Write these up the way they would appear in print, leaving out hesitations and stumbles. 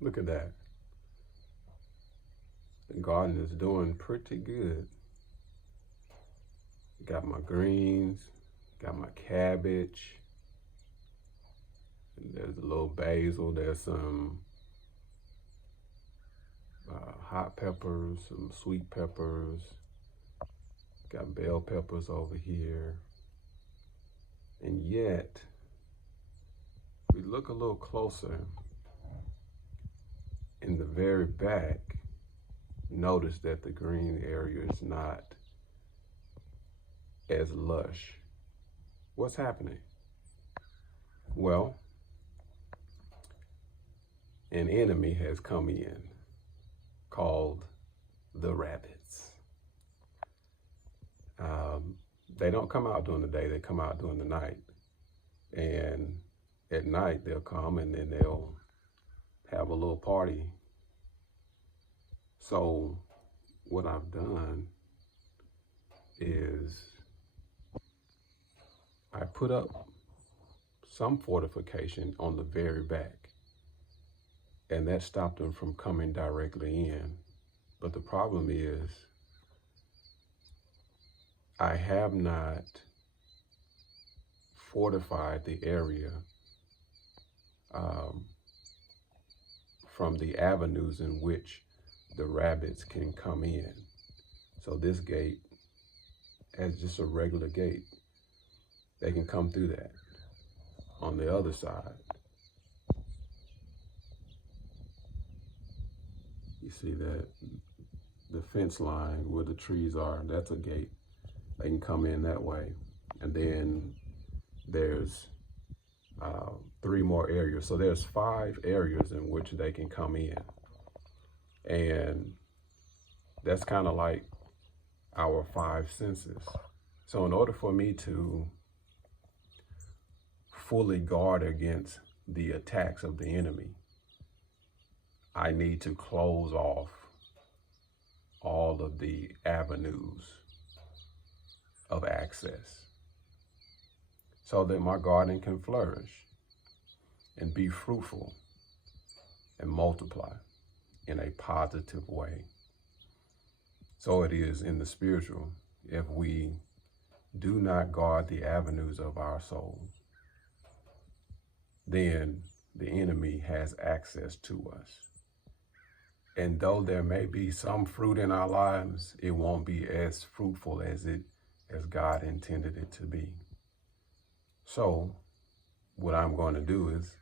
Look at that. The garden is doing pretty good. Got my greens, got my cabbage, and there's a little basil, there's some hot peppers, some sweet peppers, got bell peppers over here. And yet, we look a little closer in the very back, notice that the green area is not as lush. What's happening? Well, an enemy has come in called the rabbits. They don't come out during the day, they come out during the night. And at night they'll come and then they'll have a little party. So what I've done is I put up some fortification on the very back, and that stopped them from coming directly in. But the problem is I have not fortified the area from the avenues in which the rabbits can come in. So this gate as just a regular gate. They can come through that. On the other side, you see that the fence line where the trees are, that's a gate. They can come in that way. And then there's 3 more areas. So there's 5 areas in which they can come in. And that's kind of like our 5 senses. So in order for me to fully guard against the attacks of the enemy, I need to close off all of the avenues of access so that my garden can flourish and be fruitful and multiply in a positive way. So it is in the spiritual. If we do not guard the avenues of our souls, then the enemy has access to us. And though there may be some fruit in our lives, it won't be as fruitful as God intended it to be. So what I'm going to do is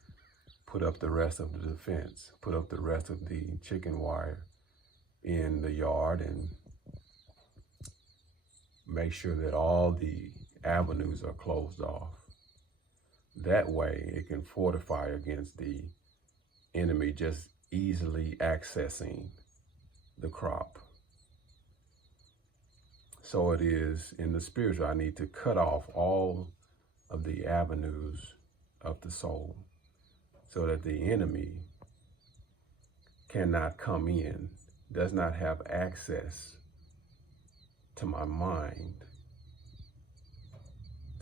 put up the rest of the defense, put up the rest of the chicken wire in the yard, and make sure that all the avenues are closed off. That way it can fortify against the enemy just easily accessing the crop. So it is in the spiritual, I need to cut off all of the avenues of the soul so that the enemy cannot come in, does not have access to my mind,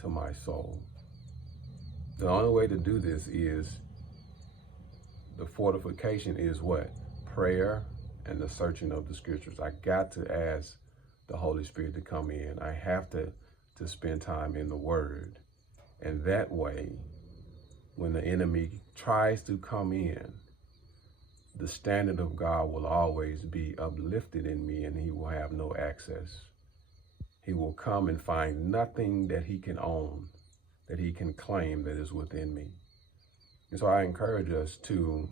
to my soul. The only way to do this is, the fortification is what? Prayer and the searching of the scriptures. I got to ask the Holy Spirit to come in. I have to spend time in the Word. And that way, when the enemy tries to come in, the standard of God will always be uplifted in me, and he will have no access. He will come and find nothing that he can own, that he can claim that is within me. And so I encourage us to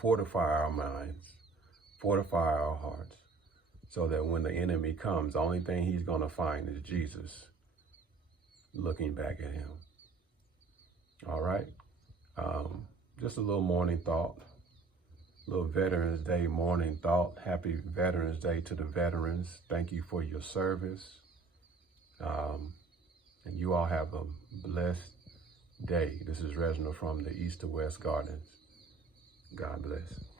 fortify our minds, fortify our hearts, so that when the enemy comes, the only thing he's going to find is Jesus looking back at him. All right? Just a little morning thought, a little Veterans Day morning thought. Happy Veterans Day to the veterans. Thank you for your service. And you all have a blessed day. This is Reginald from the East to West Gardens. God bless.